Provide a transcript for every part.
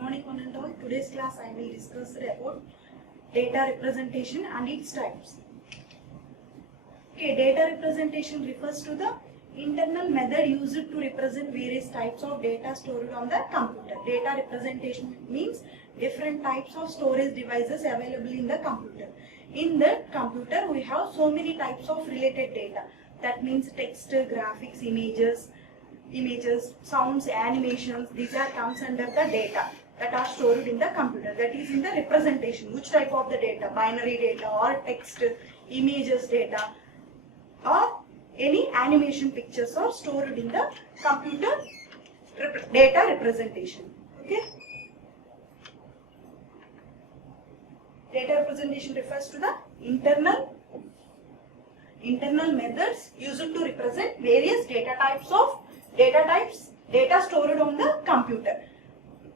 morning one and all. Today's class I will discuss about data representation and its types. Okay, data representation refers to the internal method used to represent various types of data stored on the computer. Data representation means different types of storage devices available in the computer. In the computer we have so many types of related data. That means text, graphics, images, sounds, animations. These are comes under the data that are stored in the computer. That is in the representation. Which type of the data? Binary data or text, images data or any animation pictures are stored in the computer data representation. Okay. Data representation refers to the internal methods used to represent various data stored on the computer.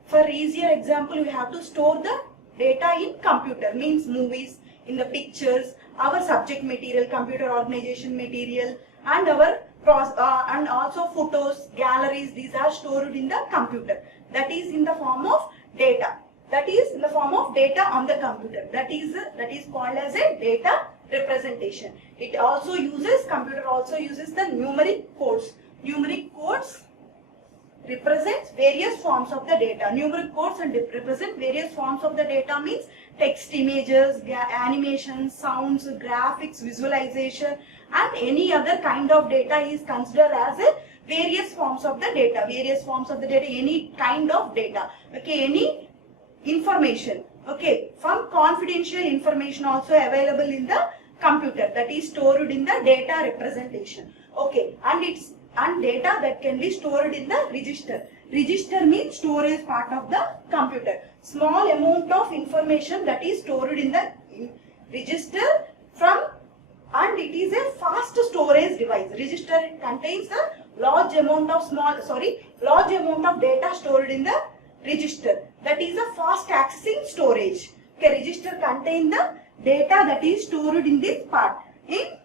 For easier example, we have to store the data in computer, means movies, in the pictures, our subject material, computer organization material, and our and also photos, galleries. These are stored in the computer. That is in the form of data. That is in the form of data on the computer. That is called as a data representation. It also uses, computer also uses the numeric codes. Numeric codes represents various forms of the data. Numeric codes and represent various forms of the data means text, images, animations, sounds, graphics, visualization, and any other kind of data is considered as a various forms of the data. Various forms of the data, any kind of data. Okay, any information. Okay, from confidential information also available in the computer, that is stored in the data representation. Okay, and data that can be stored in the register. Register means storage part of the computer. Small amount of information that is stored in the register and it is a fast storage device. Register contains a large amount of data stored in the register. That is a fast accessing storage. Okay, register contains the data that is stored in this part in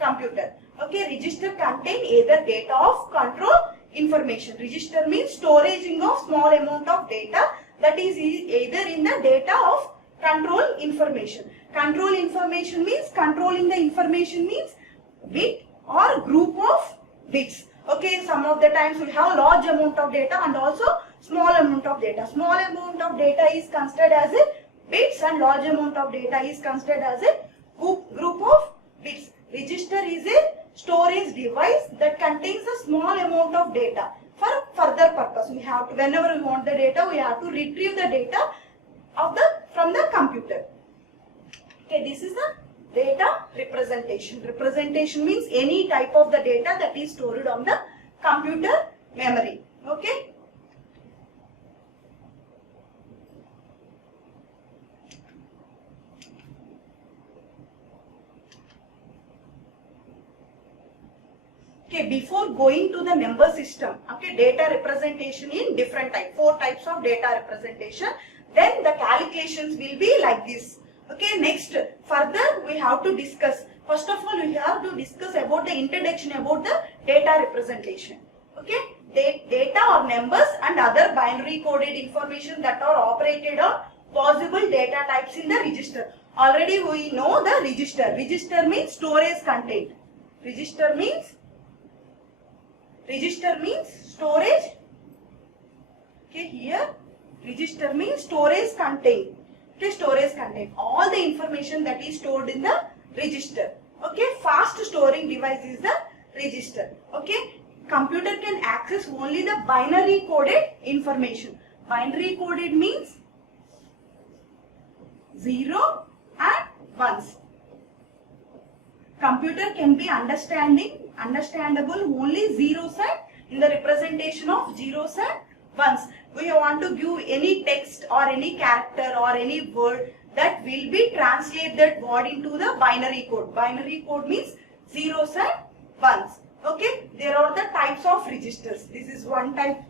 computer. Okay, register contain either data of control information. Register means storaging of small amount of data that is either in the data of control information. Control information means controlling the information means bit or group of bits. Okay, some of the times we have large amount of data and also small amount of data. Small amount of data is considered as a bits and large amount of data is considered as a group of bits. Register is a storage device that contains a small amount of data. For further purpose, we have to, whenever we want the data, we have to retrieve the data from the computer. Okay, this is the data representation. Representation means any type of the data that is stored on the computer memory. Okay. Okay, before going to the number system, okay, data representation in different types, 4 types of data representation. Then the calculations will be like this. Okay, next, further we have to discuss. First of all, we have to discuss about the introduction about the data representation. Okay, data or numbers and other binary coded information that are operated on possible data types in the register. Already we know the register. Register means storage content. Register means storage. Okay, here register means storage content. Okay, storage content. All the information that is stored in the register. Okay, fast storing device is the register. Okay, computer can access only the binary coded information. Binary coded means 0 and 1s. Computer can be understandable only zeros and in the representation of zeros and ones. We want to give any text or any character or any word that will be translate that word into the binary code. Binary code means zeros and ones. Okay, there are the types of registers. This is one type,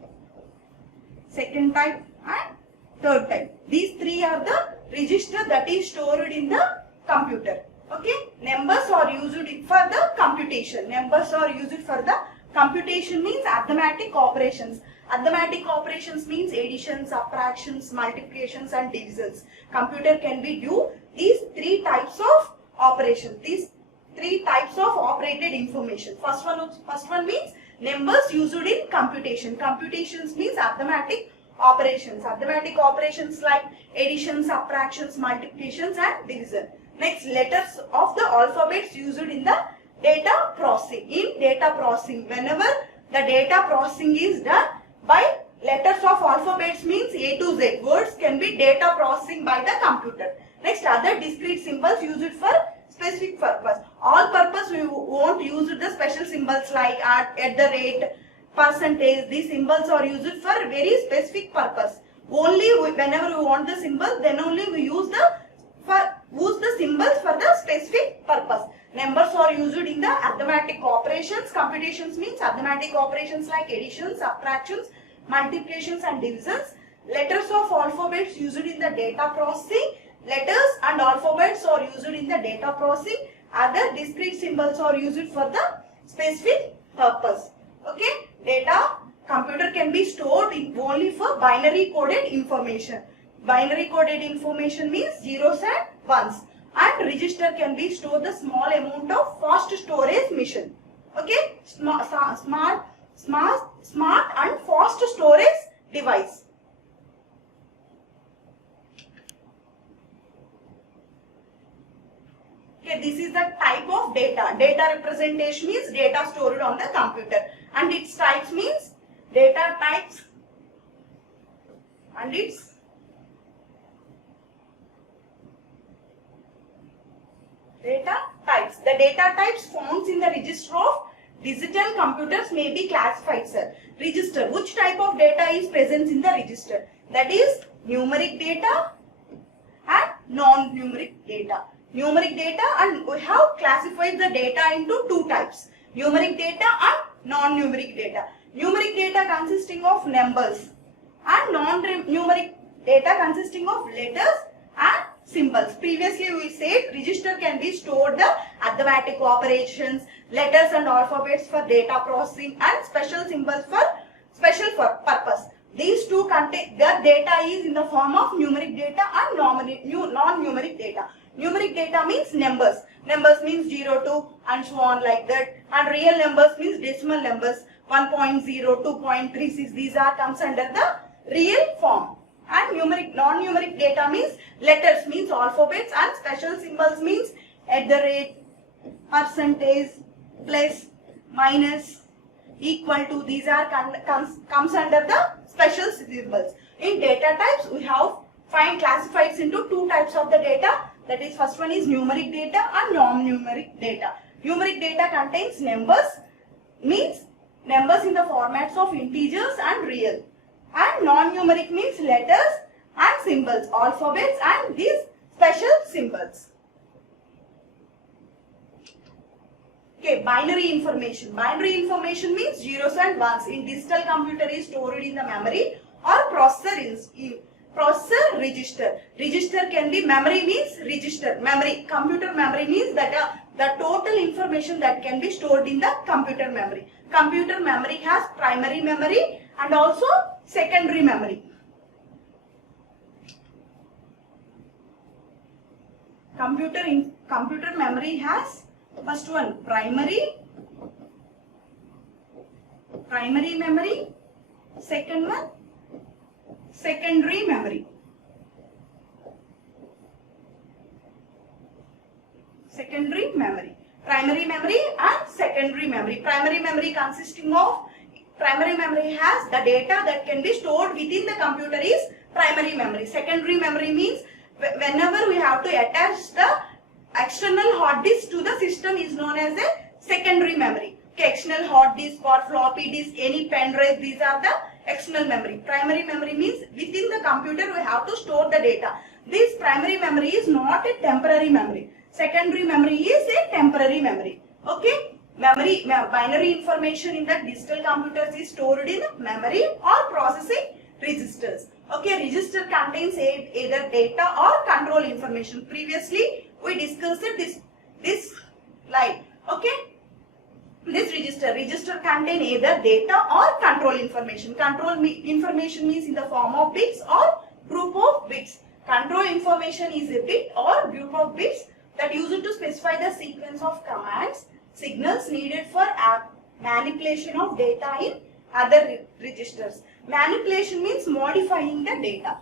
second type and third type. These 3 are the register that is stored in the computer. Okay, numbers are used for the computation. Numbers are used for the computation means arithmetic operations. Arithmetic operations means addition, subtractions, multiplications and divisions. Computer can be do these three types of operations. These three types of operated information. First one means numbers used in computation. Computations means arithmetic operations. Arithmetic operations like addition, subtractions, multiplications and division. Next, letters of the alphabets used in the data processing. In data processing, whenever the data processing is done by letters of alphabets means A to Z. Words can be data processing by the computer. Next, other discrete symbols used for specific purpose. All purpose we won't use the special symbols like at the rate, percentage. These symbols are used for very specific purpose. Only whenever we want the symbol, then only we use the symbols for the specific purpose. Numbers are used in the arithmetic operations. Computations means arithmetic operations like addition, subtractions, multiplications and divisions. Letters of alphabets used in the data processing. Letters and alphabets are used in the data processing. Other discrete symbols are used for the specific purpose. Okay, data computer can be stored only for binary coded information. Binary coded information means zeros and ones. And register can be stored the small amount of fast storage machine. Okay, smart and fast storage device. Okay, this is the type of data. Data representation means data stored on the computer, and its types means data types and its data types. The data types found in the register of digital computers may be classified, sir. Register. Which type of data is present in the register? That is numeric data and non-numeric data. Numeric data, and we have classified the data into two types. Numeric data and non-numeric data. Numeric data consisting of numbers and non-numeric data consisting of letters and symbols. Previously we said register can be stored the arithmetic operations, letters and alphabets for data processing and special symbols for special purpose. These two contain the data is in the form of numeric data and non-numeric data. Numeric data means numbers. Numbers means 0 to and so on like that. And real numbers means decimal numbers 1.0, 2.36. These are comes under the real form. And non-numeric data means letters means alphabets and special symbols means at the rate, percentage, plus, minus, equal to. These are comes under the special symbols. In data types we have classified into two types of the data. That is, first one is numeric data and non-numeric data. Numeric data contains numbers, means numbers in the formats of integers and real. And non-numeric means letters and symbols, alphabets and these special symbols. Okay, binary information. Binary information means zeros and ones. In digital computer is stored in the memory or processor register. Register can be memory means register. Memory, computer memory means that the total information that can be stored in the computer memory. Computer memory has primary memory and also secondary memory. Computer memory has first one primary memory, second one secondary memory. Secondary memory. Primary memory and secondary memory. Primary memory consisting of primary memory has the data that can be stored within the computer is primary memory. Secondary memory means whenever we have to attach the external hard disk to the system is known as a secondary memory. Okay, external hard disk or floppy disk, any pen drive, these are the external memory. Primary memory means within the computer we have to store the data. This primary memory is not a temporary memory. Secondary memory is a temporary memory. Okay. Binary information in the digital computers is stored in memory or processing registers. Okay, register contains either data or control information. Previously we discussed this slide. Okay, This register contain either data or control information. Control information means in the form of bits or group of bits. Control information is a bit or group of bits that used to specify the sequence of commands, signals needed for manipulation of data in other registers. Manipulation means modifying the data.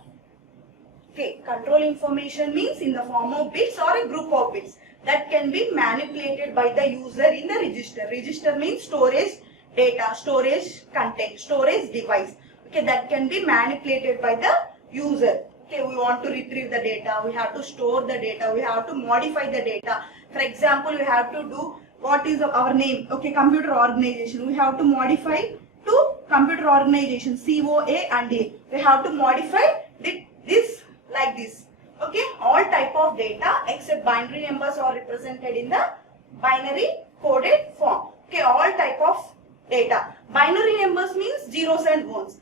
Okay, control information means in the form of bits or a group of bits that can be manipulated by the user in the register. Register means storage data, storage content, storage device. Okay, that can be manipulated by the user. Okay, we want to retrieve the data, we have to store the data, we have to modify the data. For example, we have to do what is our name, okay, computer organization. We have to modify to computer organization, COA and A. We have to modify this like this. Okay, all type of data except binary numbers are represented in the binary coded form. Okay, all type of data. Binary numbers means zeros and ones.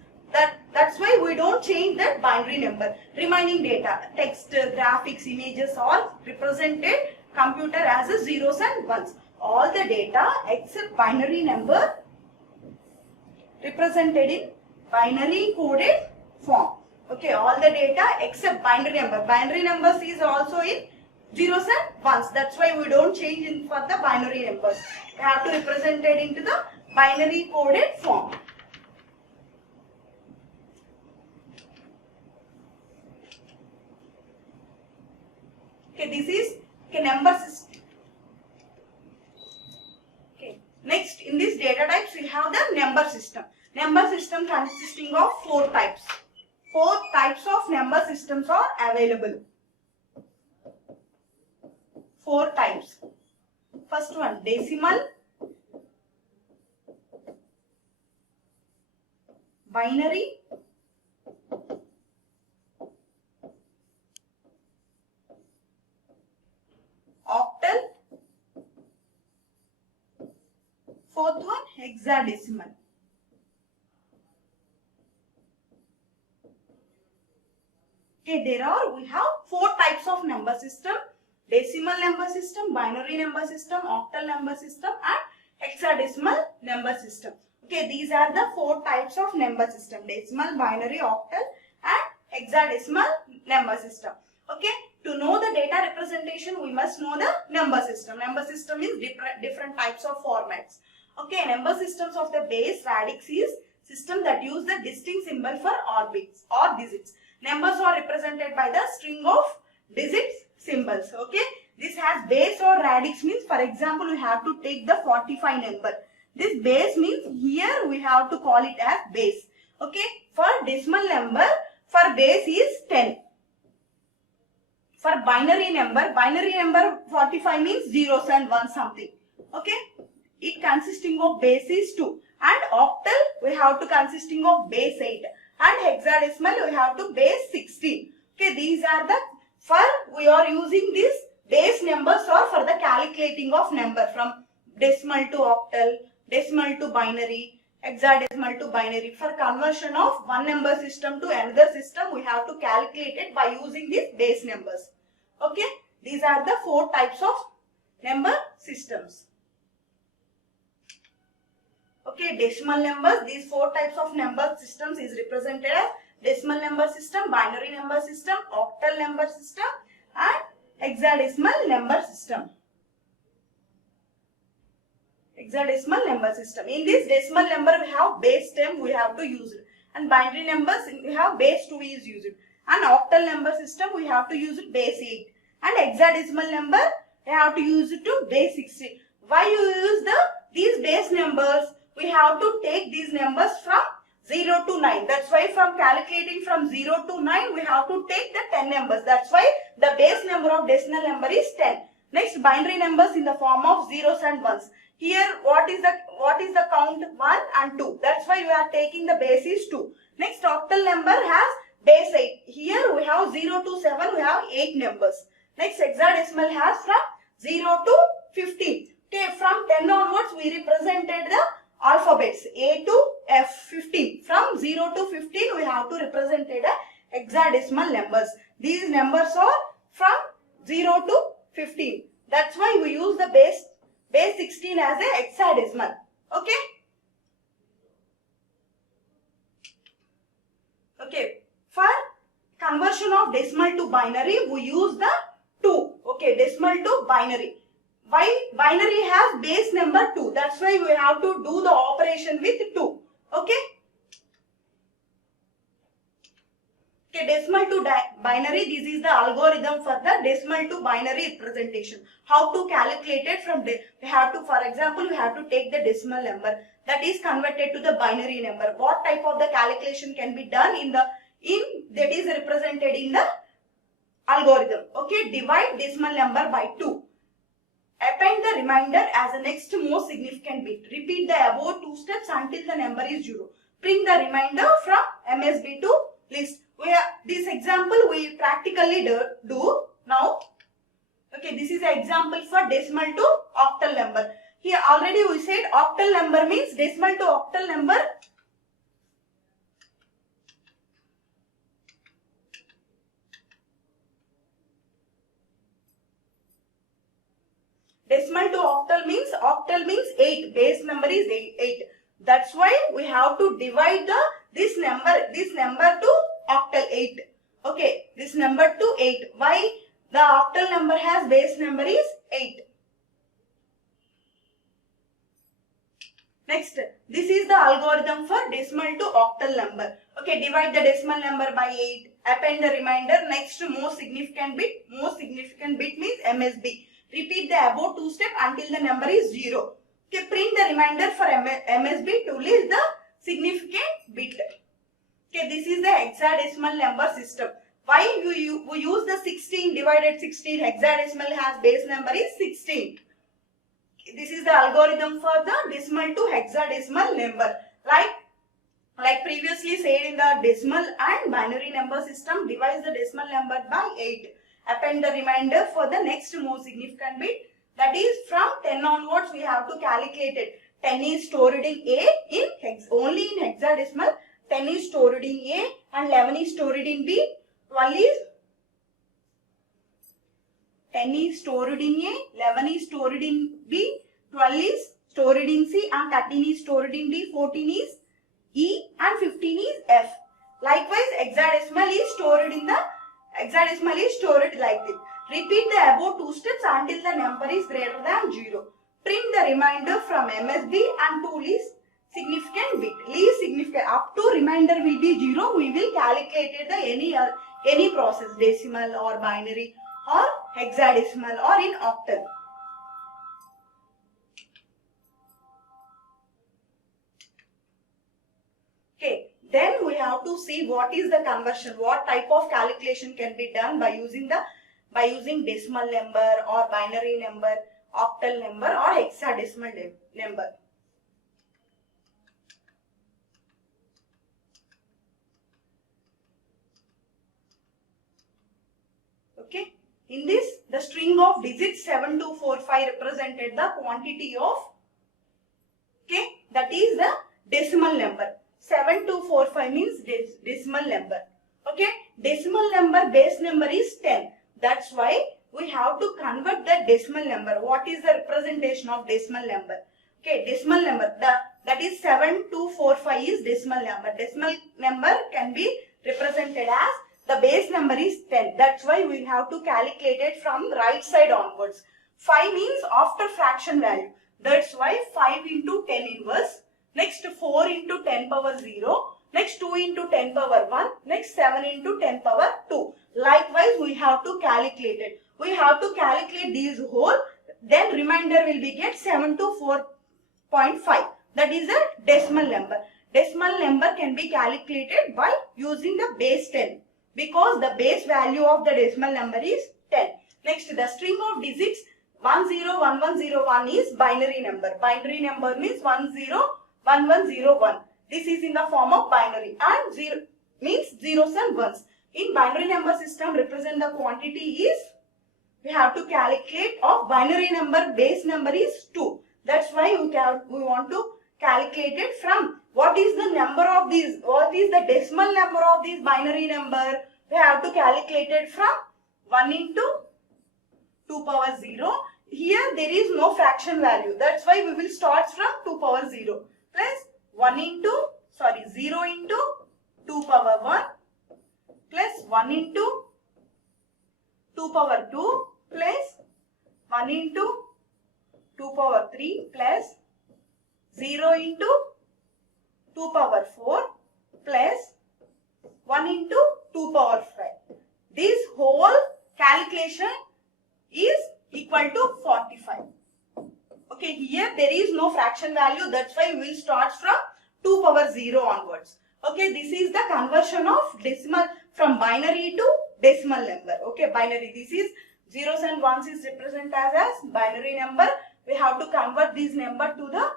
That's why we don't change that binary number. Remaining data, text, graphics, images are represented computer as a zeros and ones. All the data except binary number represented in binary coded form. Okay, all the data except binary number. Binary numbers is also in zeros and ones. That's why we don't change in for the binary numbers. We have to represent it into the binary coded form. Okay, this is number system. Okay, next in this data types we have the number system. Number system consisting of 4 types. 4 types of number systems are available. 4 types. First one, decimal, binary, octal, 4th one, hexadecimal. Okay, we have 4 types of number system: decimal number system, binary number system, octal number system and hexadecimal number system. Okay, these are the 4 types of number system: decimal, binary, octal and hexadecimal number system. Okay, to know the data representation we must know the number system. Number system is different types of formats. Okay, number systems of the base radix is system that use the distinct symbol for orbits or digits. Numbers are represented by the string of digits symbols. Okay, this has base or radix means, for example, we have to take the 45 number. This base means here we have to call it as base. Okay, for decimal number, for base is 10. For binary number 45 means zeros and ones something. Okay, it consisting of base is 2, and octal we have to consisting of base 8. And hexadecimal we have to base 16. Okay, these are the, we are using these base numbers or for the calculating of number from decimal to octal, decimal to binary, hexadecimal to binary. For conversion of one number system to another system, we have to calculate it by using these base numbers. Okay, these are the 4 types of number systems. Okay, decimal numbers, these 4 types of number systems is represented as decimal number system, binary number system, octal number system and hexadecimal number system. Hexadecimal number system. In this decimal number we have base 10 we have to use it, and binary numbers we have base 2 is used, and octal number system we have to use it base 8, and hexadecimal number we have to use it to base 16. Why you use these base numbers? We have to take these numbers from 0 to 9. That's why from calculating from 0 to 9, we have to take the 10 numbers. That's why the base number of decimal number is 10. Next, binary numbers in the form of zeros and ones. Here, what is the count? 1 and 2. That's why we are taking the base is 2. Next, octal number has base 8. Here we have 0 to 7, we have 8 numbers. Next, hexadecimal has from 0 to 15. Okay, from 10 onwards, we represented the alphabets A to F, 15. From 0 to 15 we have to represent the hexadecimal numbers. These numbers are from 0 to 15. That's why we use the base 16 as a hexadecimal. Okay. Okay. For conversion of decimal to binary, we use the 2. Okay, decimal to binary. Why? Binary has base number 2. That's why we have to do the operation with 2. Okay. Okay, decimal to binary, this is the algorithm for the decimal to binary representation. How to calculate it from we have to, for example, we have to take the decimal number that is converted to the binary number. What type of the calculation can be done that is represented in the algorithm. Okay, divide decimal number by 2. Append the remainder as the next most significant bit. Repeat the above 2 steps until the number is 0. Print the remainder from MSB to list. This example we practically do now. Okay, this is an example for decimal to octal number. Here already we said octal number means decimal to octal number. Decimal to octal means 8. Base number is 8. That's why we have to divide this number to octal 8. Okay, this number to 8. Why? The octal number has base number is 8. Next, this is the algorithm for decimal to octal number. Okay, divide the decimal number by 8. Append the remainder. Next, most significant bit. Most significant bit means MSB. Repeat the above 2 steps until the number is 0. Okay, print the remainder for MSB to list the significant bit. Okay, this is the hexadecimal number system. Why we use the 16 divided 16? Hexadecimal has base number is 16. This is the algorithm for the decimal to hexadecimal number. Like previously said in the decimal and binary number system, divide the decimal number by 8. Append the remainder for the next most significant bit. That is from 10 onwards we have to calculate it. 10 is stored in A only in hexadecimal. 10 is stored in A and 11 is stored in B. 10 is stored in A, 11 is stored in B, 12 is stored in C and 13 is stored in D, 14 is E and 15 is F. Likewise, hexadecimal is stored like this. Repeat the above 2 steps until the number is greater than 0. Print the remainder from MSB and to least significant bit. Least significant up to remainder will be 0. We will calculate any process, decimal or binary or hexadecimal or in octal. Okay, then we have to see what is the conversion, what type of calculation can be done by using decimal number or binary number, octal number or hexadecimal number. Okay, in this the string of digits 7245 represented the quantity of, okay, that is the decimal number. 7245 means decimal number. Okay, decimal number base number is 10. That's why we have to convert the decimal number. What is the representation of decimal number? Okay, decimal number that is 7245 is decimal number. Decimal number can be represented as the base number is 10. That's why we have to calculate it from right side onwards. 5 means after fraction value. That's why 5 into 10 inverse. Next 4 into 10 power 0. Next 2 into 10 power 1. Next 7 into 10 power 2. Likewise, we have to calculate it. We have to calculate these whole. Then remainder will be get 7 to 4.5. That is a decimal number. Decimal number can be calculated by using the base 10. Because the base value of the decimal number is 10. Next, the string of digits 101101 is binary number. Binary number means 101101. This is in the form of binary and 0 means zeros and ones. In binary number system, represent the quantity is, we have to calculate of binary number base number is 2. That's why we want to calculate it from what is the number of these, what is the decimal number of this binary number. We have to calculate it from 1 into 2 power 0 here there is no fraction value. That's why we will start from 2 power 0 plus 0 into 2 power 1 plus 1 into 2 power 2 plus 1 into 2 power 3 plus 0 into 2 power 4 plus 1 into 2 power 5. This whole calculation is equal to 45. Okay, here there is no fraction value. That's why we will start from 2 power 0 onwards. Okay, this is the conversion of decimal from binary to decimal number. Okay, binary. This is zeros and ones is represented as binary number. We have to convert this number to the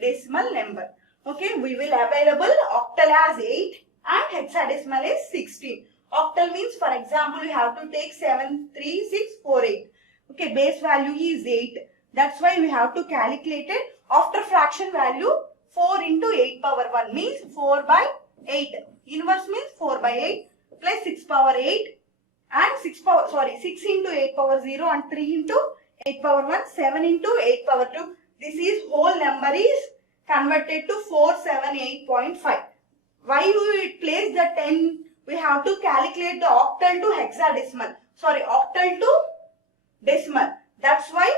decimal number. Okay, we will available octal as 8 and hexadecimal is 16. Octal means, for example, you have to take 7, 3, 6, 4, 8. Okay, base value is 8. That's why we have to calculate it. After fraction value, 4 into 8 power 1 means 4 by 8. Inverse means 4 by 8 plus 6 power 8 and 6 into 8 power 0 and 3 into 8 power 1, 7 into 8 power 2. This is whole number is converted to 478.5. Why we place the 10? We have to calculate the octal to hexadecimal. Octal to decimal. That's why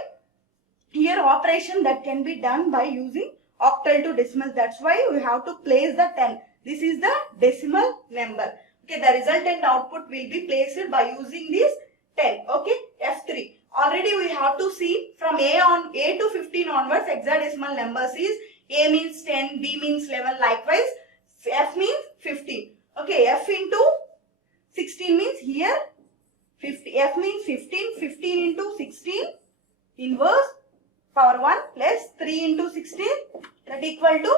here operation that can be done by using octal to decimal. That's why we have to place the 10. This is the decimal number. Okay, the resultant output will be placed by using this 10. Okay, F3. Already we have to see from A to 15 onwards hexadecimal numbers is A means 10, B means 11. Likewise, F means 15. Okay, F into 16 means here 50. F means 15. 15 into 16 inverse power 1 plus 3 into 16 that equal to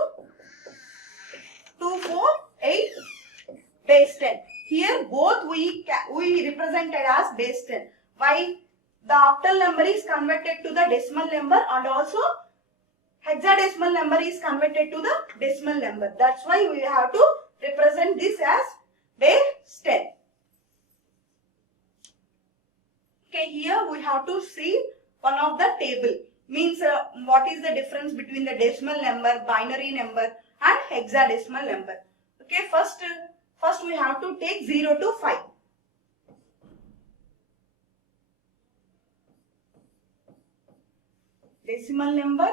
248 base 10. Here both we represented as base 10. Why? The octal number is converted to the decimal number and also hexadecimal number is converted to the decimal number. That's why we have to represent this as base 10. Okay, here we have to see one of the table. Means what is the difference between the decimal number, binary number and hexadecimal number. Okay, first we have to take 0 to 5. Decimal number,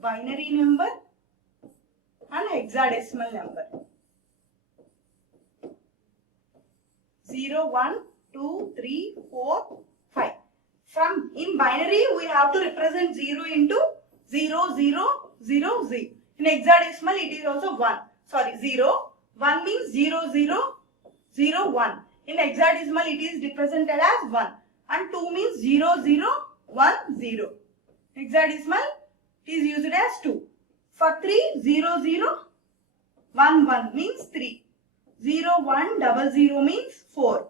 binary number and hexadecimal number. 0, 1, 2, 3, 4, 5. From in binary we have to represent 0 into 0, 0, 0, 0. In hexadecimal it is also 1. 0. 1 means 0, 0, 0, 1. In hexadecimal it is represented as 1. And 2 means 0, 0, 1, 0. Hexadecimal is used as 2. For 3, 0, 0, 1, 1 means 3. 0, 1, 0, means 4.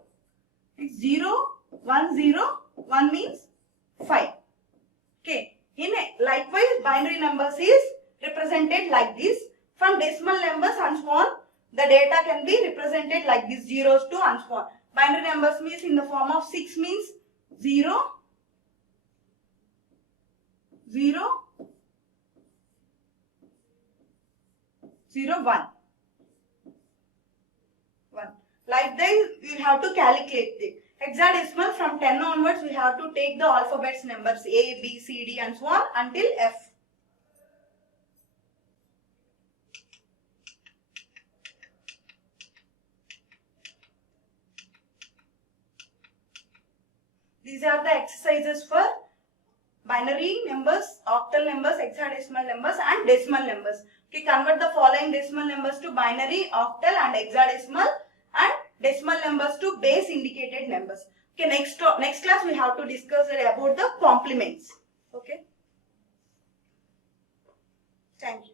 0, 1, 0, 1 means 5. Okay. Likewise, binary numbers is represented like this. From decimal numbers and so on, the data can be represented like this, zeros to and so on. Binary numbers means in the form of 6 means 0, 0, 0, 1. Like this, we have to calculate it. Hexadecimal from 10 onwards, we have to take the alphabets numbers A, B, C, D and so on until F. These are the exercises for binary numbers, octal numbers, hexadecimal numbers and decimal numbers. Okay, convert the following decimal numbers to binary, octal and hexadecimal and decimal numbers to base indicated numbers. Okay, next class we have to discuss about the complements. Okay. Thank you.